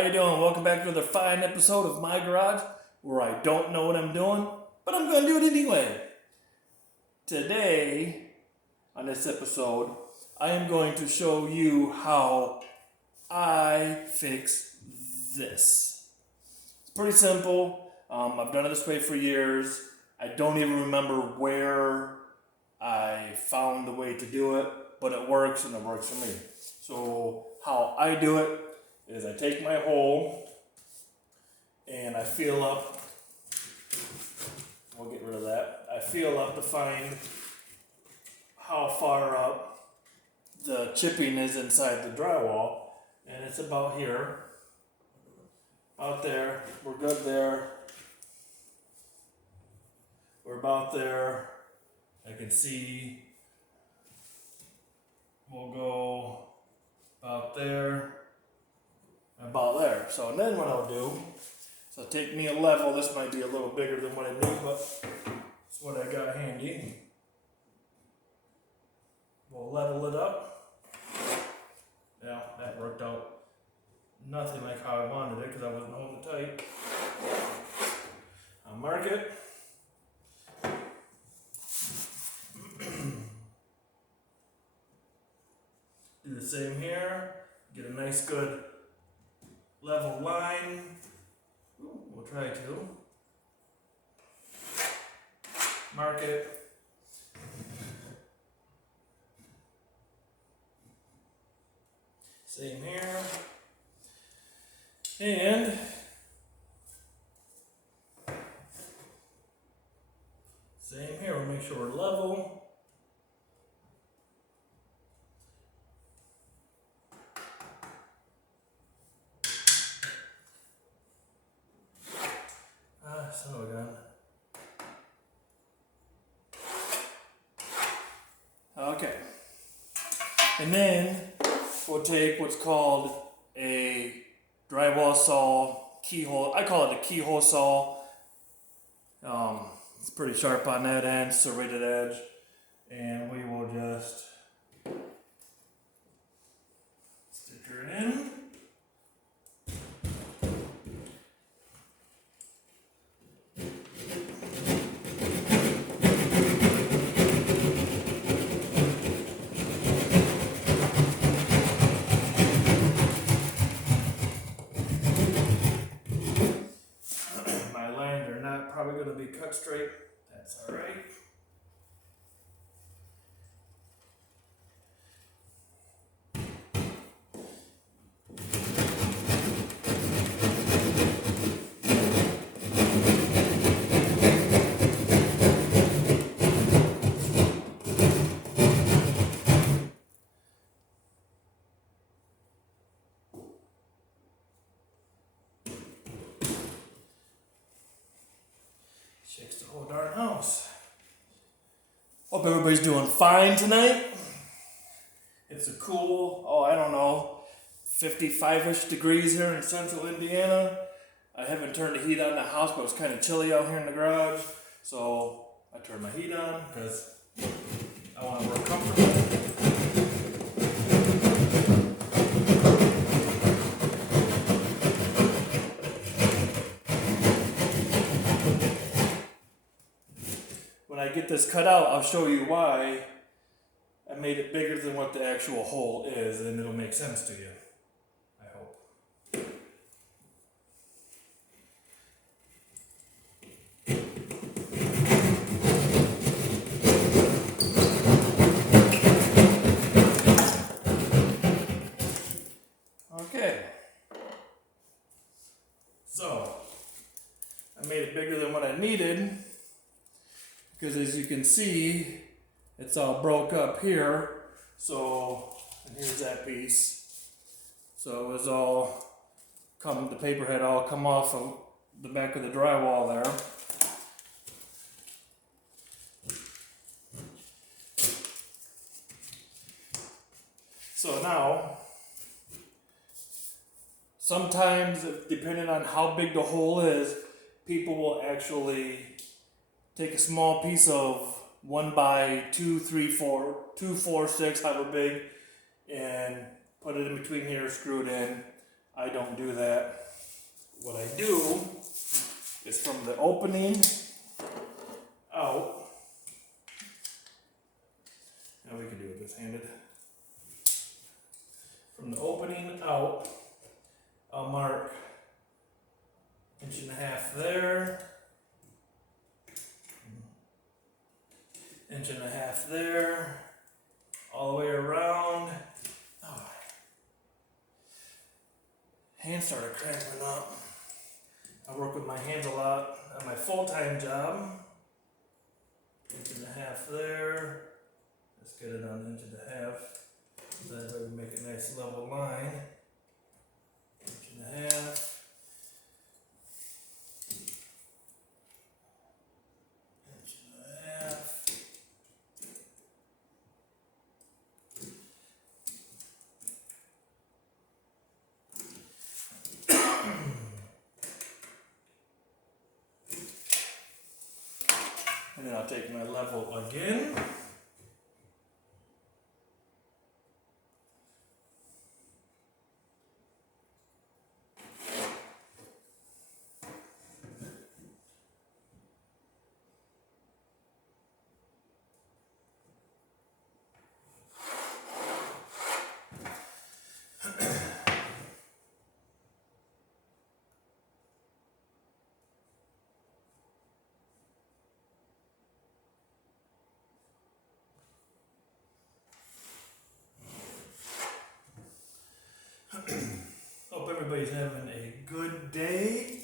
how you doing? Welcome back to another fine episode of My Garage, where I don't know what I'm doing, but I'm going to do it anyway. Today, on this episode, I am going to show you how I fix this. It's pretty simple. I've done it this way for years. I don't even remember where I found the way to do it, but it works and it works for me. So how I do it is I take my hole and I feel up. We'll get rid of that. I feel up to find how far up the chipping is inside the drywall, and it's about here. Out there, we're good there. We're about there. I can see we'll go about there, about there. So then what I'll do, so take me a level. This might be a little bigger than what I need, but it's what I got handy. We'll level it up. Yeah, that worked out nothing like how I wanted it because I wasn't holding it tight. I'll mark it. Do the same here. Get a nice good level line. We'll try to. Mark it. Same here. And same here. We'll make sure we're level. Son of a gun. Okay. And then we'll take what's called a drywall saw keyhole. I call it a keyhole saw. It's pretty sharp on that end, serrated edge. And we will just stick her in. Probably going to be cut straight. That's all right. Shakes the whole darn house. Hope everybody's doing fine tonight. It's a cool, 55-ish degrees here in central Indiana. I haven't turned the heat on in the house, but it's kind of chilly out here in the garage. So I turned my heat on because I want to work comfortably. When I get this cut out, I'll show you why I made it bigger than what the actual hole is, and it'll make sense to you, I hope. Okay. So, I made it bigger than what I needed. Because as you can see, it's all broke up here. So, and here's that piece. So it was all the paper had all come off of the back of the drywall there. So now, sometimes depending on how big the hole is, people will actually take a small piece of 1 by 2, 3, 4, 2, 4, 6, however big, and put it in between here, screw it in. I don't do that. What I do is from the opening out. Now we can do it this-handed. From the opening out, I'll mark 1.5 there, 1.5 there, all the way around. Oh. Hands started cramping up. I work with my hands a lot at my full-time job. 1.5 there. Let's get it on 1.5. That way we make a nice level line. 1.5. And then I'll take my level again. Hope everybody's having a good day.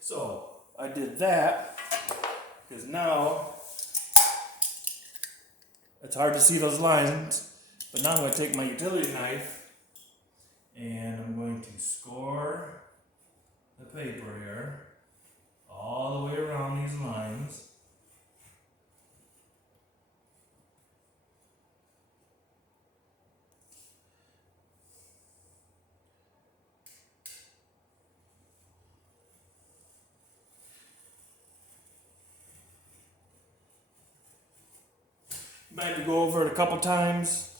So I did that because now it's hard to see those lines, but now I'm going to take my utility knife and I'm going to score the paper here all the way around these lines. Might have to go over it a couple times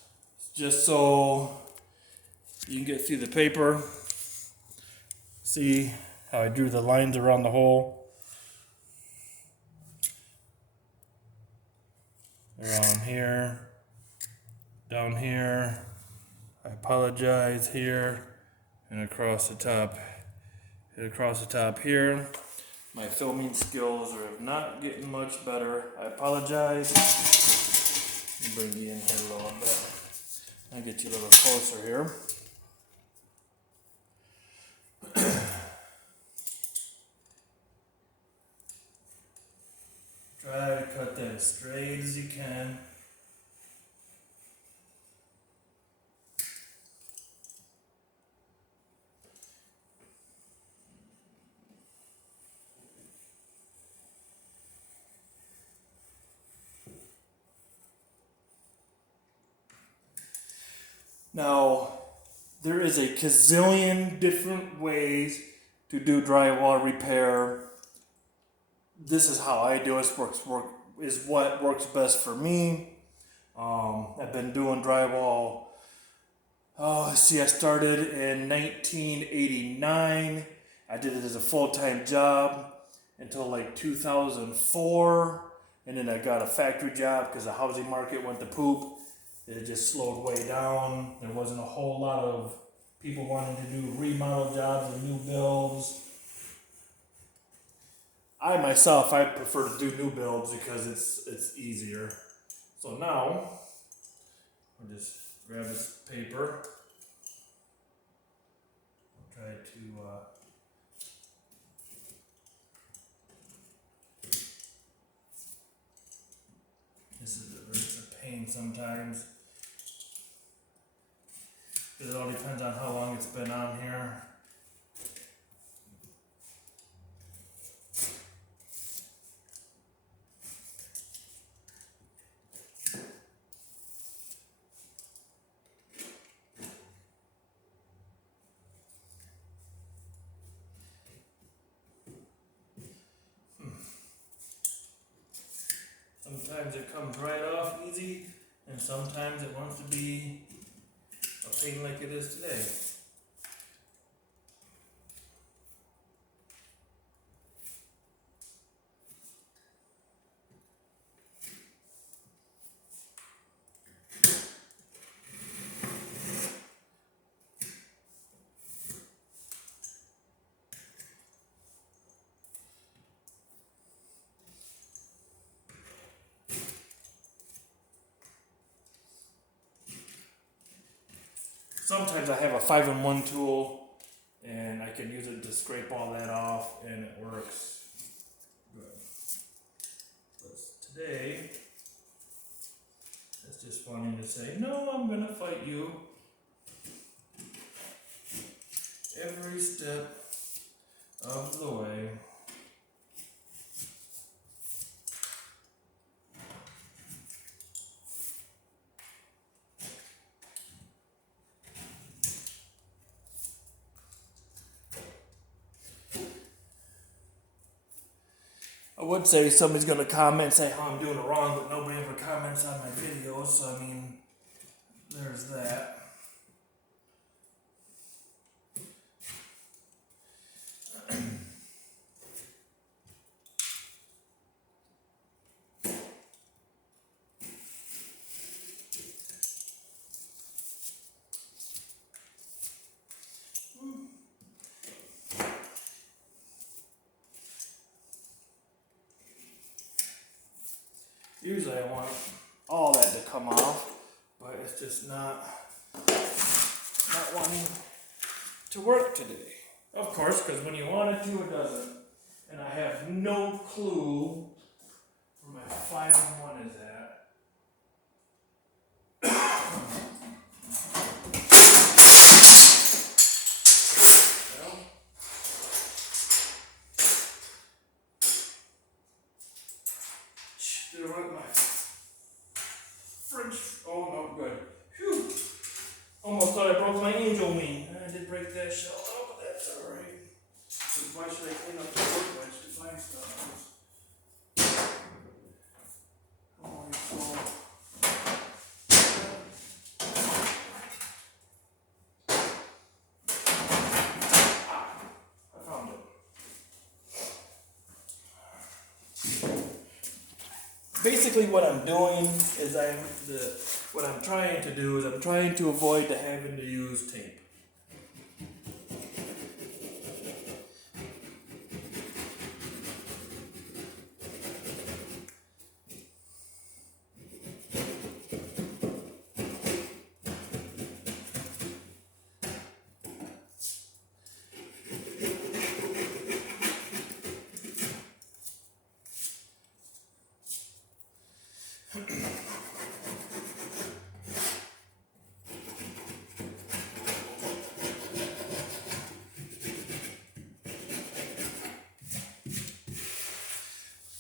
just so you can get through the paper. See how I drew the lines around the hole? Around here, down here, I apologize here, and across the top. And across the top here. My filming skills are not getting much better. I apologize. Let me bring you in here a little bit. I'll get you a little closer here. Try to cut that as straight as you can. Now, there is a gazillion different ways to do drywall repair. This is how I do it. Is what works best for me. I've been doing drywall. I started in 1989. I did it as a full-time job until like 2004. And then I got a factory job because the housing market went to poop. It just slowed way down. There wasn't a whole lot of people wanting to do remodel jobs and new builds. I prefer to do new builds because it's easier. So now, I'll just grab this paper. I'll try to it's a pain sometimes. It all depends on how long it's been on here. sometimes it comes right off easy, and sometimes it wants to be a pain like it is today. Sometimes I have a 5-in-1 tool, and I can use it to scrape all that off, and it works good. But today, it's just wanting to say, no, I'm gonna fight you every step of the way. I would say somebody's going to comment and say how I'm doing it wrong, but nobody ever comments on my videos, so I mean, there's that. Usually I want all that to come off, but it's just not wanting to work today. Of course, because when you want it to, it doesn't. And I have no clue where my 5-in-1 is at. Well, there went my French. Oh no, good. Phew. Almost thought I broke my angel wing. I did break that shell. Oh, but that's alright. Why should I clean up the workbench to find stuff? Oh, so. I found it. Basically, what I'm doing is what I'm trying to do is I'm trying to avoid having to use tape.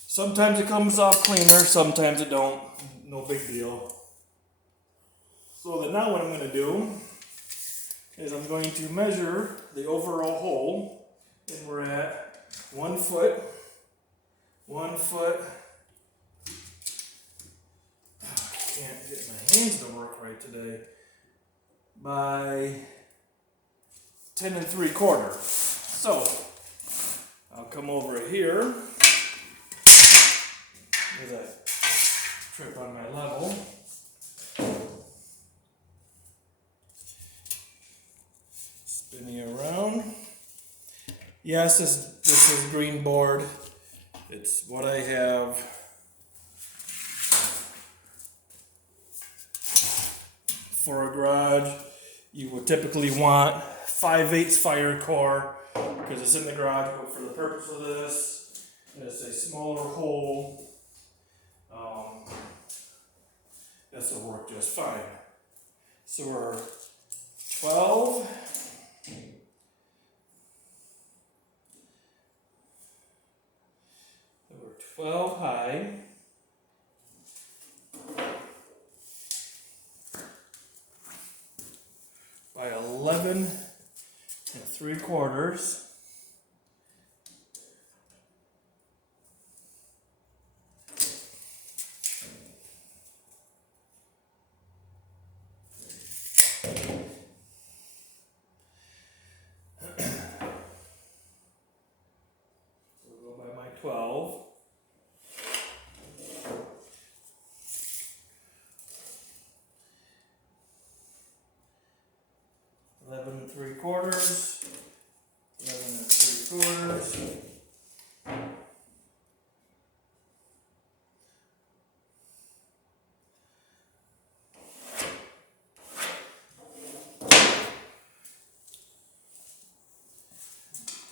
Sometimes it comes off cleaner, sometimes it don't. No big deal. So now what I'm going to do is I'm going to measure the overall hole, and we're at 1 foot, 1 foot. I can't get my hands to work right today. By 10 3/4. So I'll come over here. As I trip on my level. Spinning around. Yes, this is green board. It's what I have. For a garage, you would typically want 5/8 fire core because it's in the garage, but for the purpose of this, it's a smaller hole. This will work just fine. So we're 12. We're 12 high. By 11 3/4. 11 3/4, 11 3/4.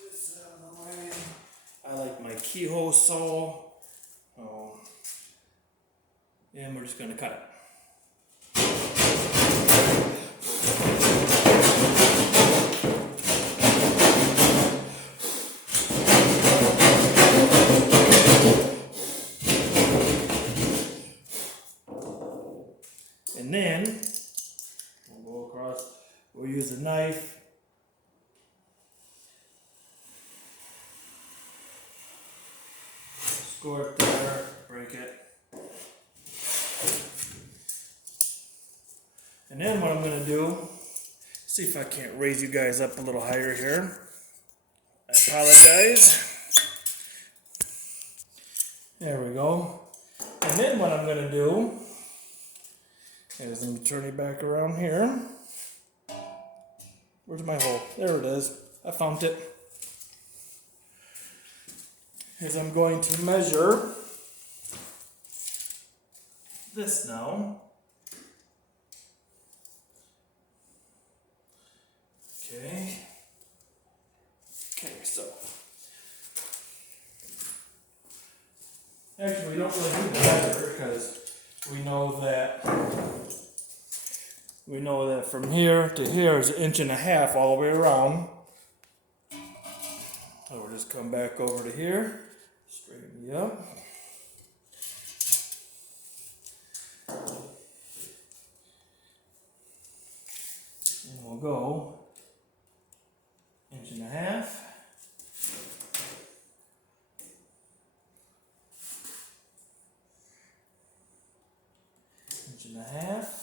This out of the way. I like my keyhole saw. And we're just going to cut it. And then we'll go across, we'll use a knife. Score it there, break it. And then what I'm going to do, see if I can't raise you guys up a little higher here. I apologize. There we go. And then what I'm going to do is I'm going to turn it back around here. Where's my hole? There it is. I found it. Is I'm going to measure this now. Okay, so actually we don't really need the measure because we know that from here to here is 1.5 inches all the way around. So we'll just come back over to here, straighten you up. And we'll go 1.5 inches. Inch and a half.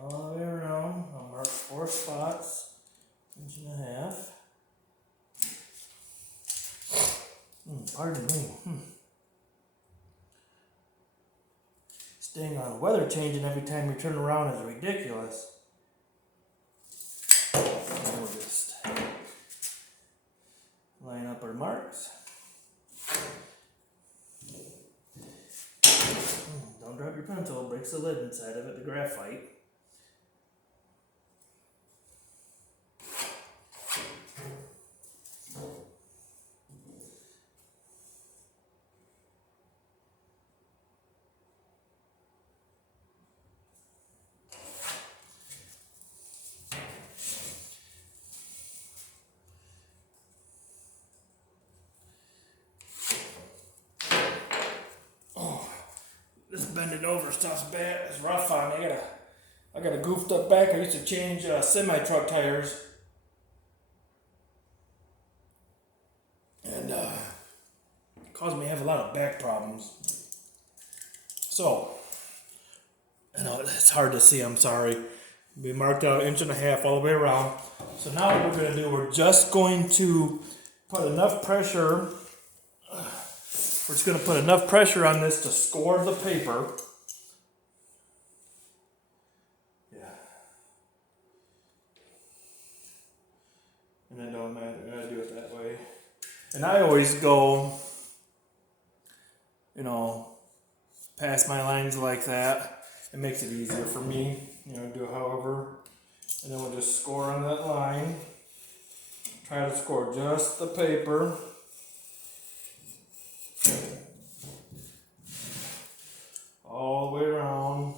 All the way around, I'll mark 4 spots, 1.5 inches. Pardon me. Staying on weather changing every time you turn around is ridiculous. And we'll just line up our marks. Don't drop your pencil, it breaks the lid inside of it, the graphite. This bending over stuff's bad. It's rough on me. I got a goofed up back. I used to change semi-truck tires. And it caused me to have a lot of back problems. So, it's hard to see, I'm sorry. We marked out 1.5 inches all the way around. So now what we're going to do, we're just going to put enough pressure. We're just going to put enough pressure on this to score the paper. Yeah. And it don't matter. I do it that way. And I always go, past my lines like that. It makes it easier for me. Do however. And then we'll just score on that line. Try to score just the paper. All the way around.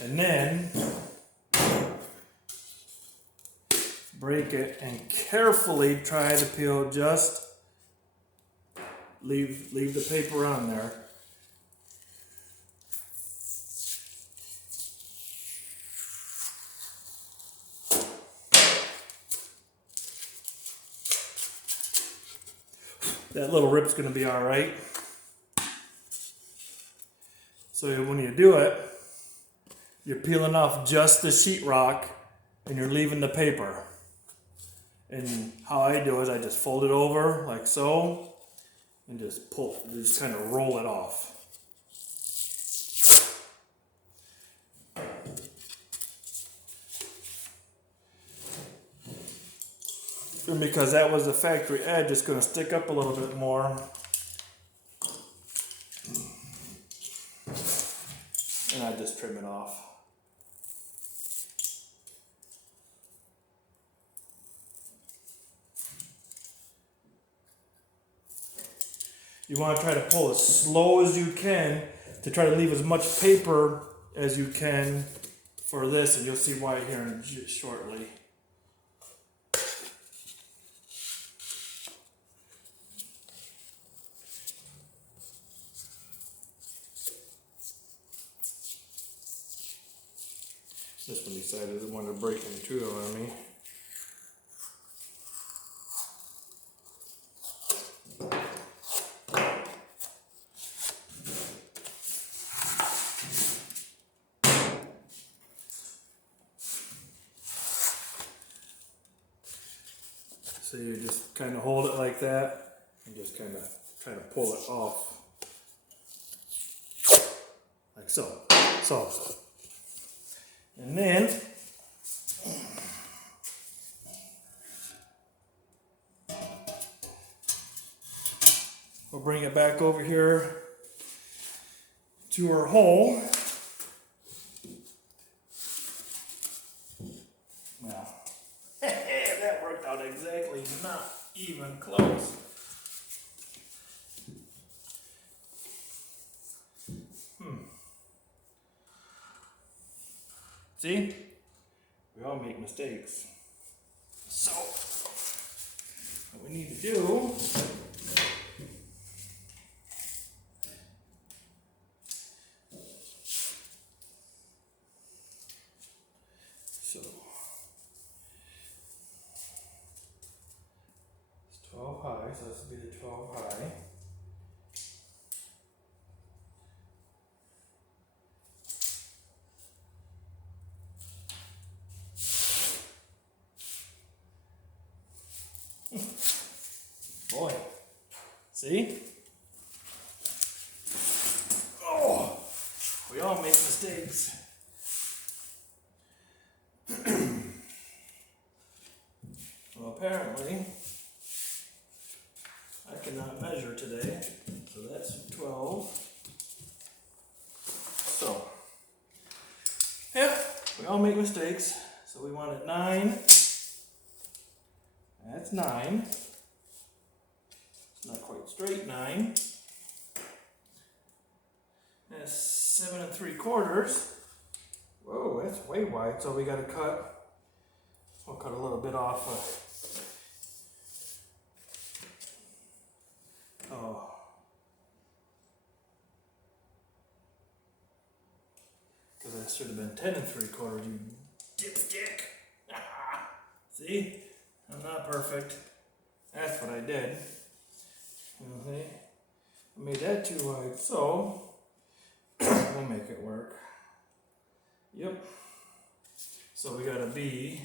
And then break it and carefully try to peel, just leave the paper on there. that little rip's going to be all right. So when you do it, you're peeling off just the sheetrock and you're leaving the paper. And how I do is I just fold it over like so and just just kind of roll it off. And because that was the factory edge, it's going to stick up a little bit more. And I just trim it off. You want to try to pull as slow as you can to try to leave as much paper as you can for this, and you'll see why here shortly. This one decided it wanted to break in two on me. So you just kind of hold it like that and just kind of try to pull it off. Like so. And then we'll bring it back over here to our hole. Now, that worked out exactly not even close. See? We all make mistakes. So, what we need to do it's 12 high, so this will be the 12 high. Boy, see? Oh, we all make mistakes. Well, apparently, I cannot measure today, so that's 12. So, yeah, we all make mistakes. So we want it 9. That's 9. It's not quite straight 9. That's 7 3/4. Whoa, that's way wide. So we got to cut. We'll cut a little bit off. Because that should have been 10 3/4. You dipstick. See, I'm not perfect. That's what I did. Okay. I made that too wide, so we'll make it work. Yep. So we gotta be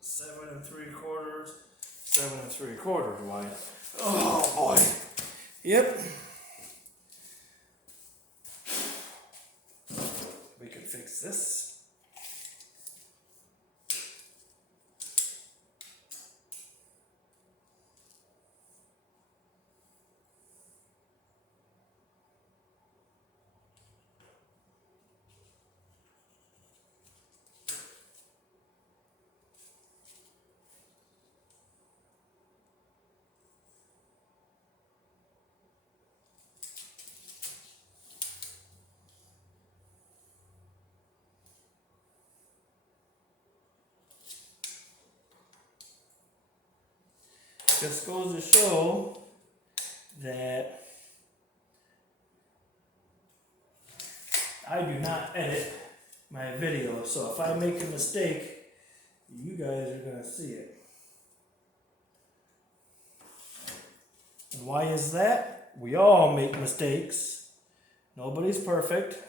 7 3/4, 7 3/4 wide. Oh boy. Yep. We can fix this. Just goes to show that I do not edit my videos, so if I make a mistake, you guys are going to see it. And why is that? We all make mistakes. Nobody's perfect.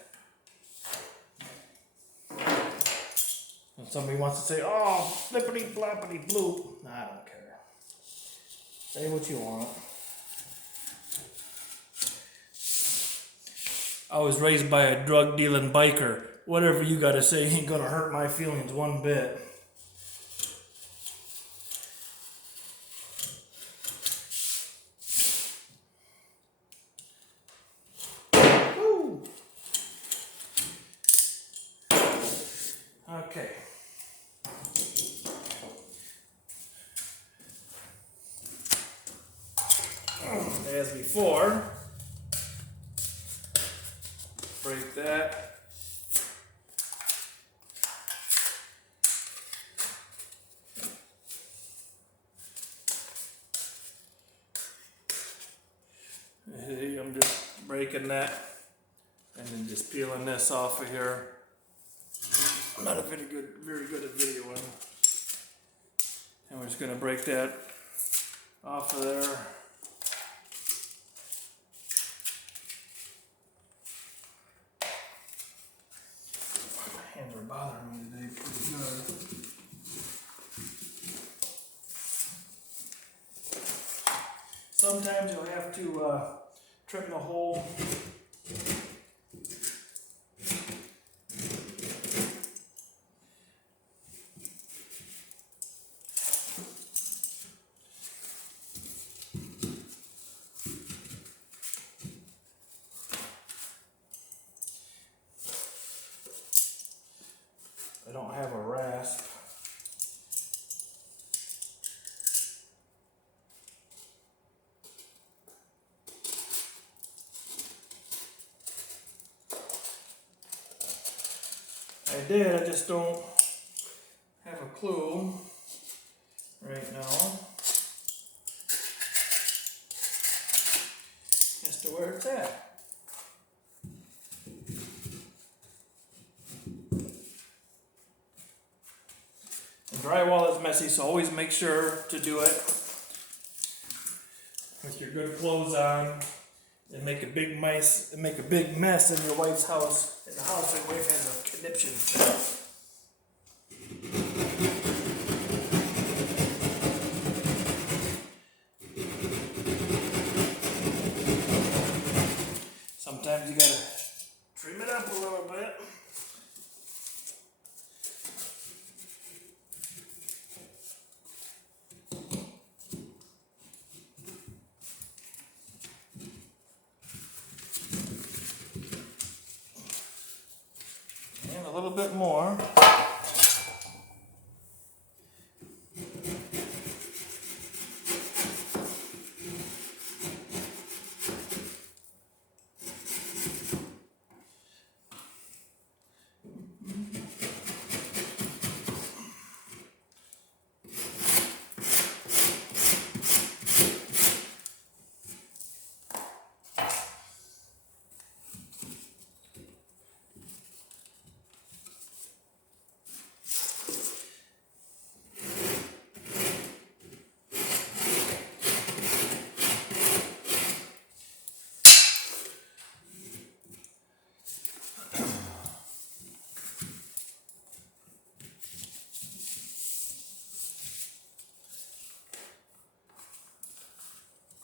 And somebody wants to say, oh, flippity floppity bloop. I don't care. Say what you want. I was raised by a drug dealing biker. Whatever you gotta say ain't gonna hurt my feelings one bit. Woo. Okay. As before, break that. I'm just breaking that and then just peeling this off of here. I'm not very good at videoing. And we're just gonna break that off of there. My hands are bothering me today pretty good. Sometimes you'll have to trim the hole. I don't have a rasp. I did, I just don't have a clue right now as to where it's at. And drywall is messy, so always make sure to do it with your good clothes on. And make a big mess in your wife's house, in the house your wife has a conniption. Sometimes you gotta trim it up a little bit. A little bit more.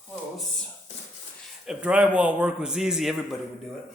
Close. If drywall work was easy, everybody would do it.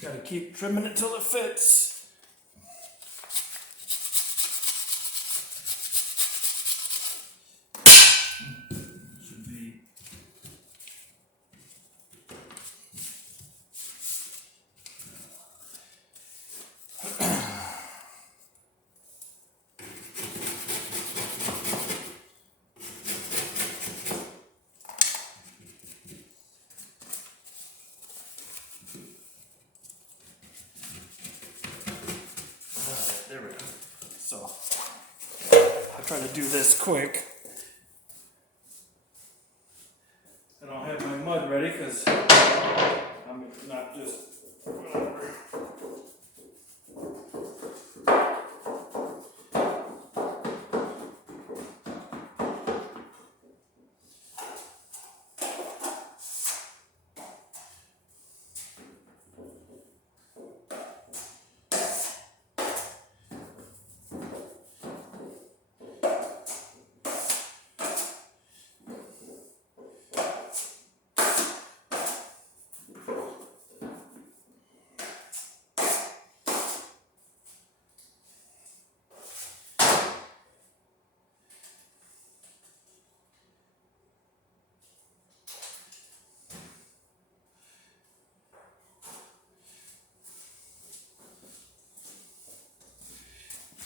Just gotta keep trimming it till it fits. Should be. There we go. So, I'll try to do this quick. And I'll have my mud ready because I'm not just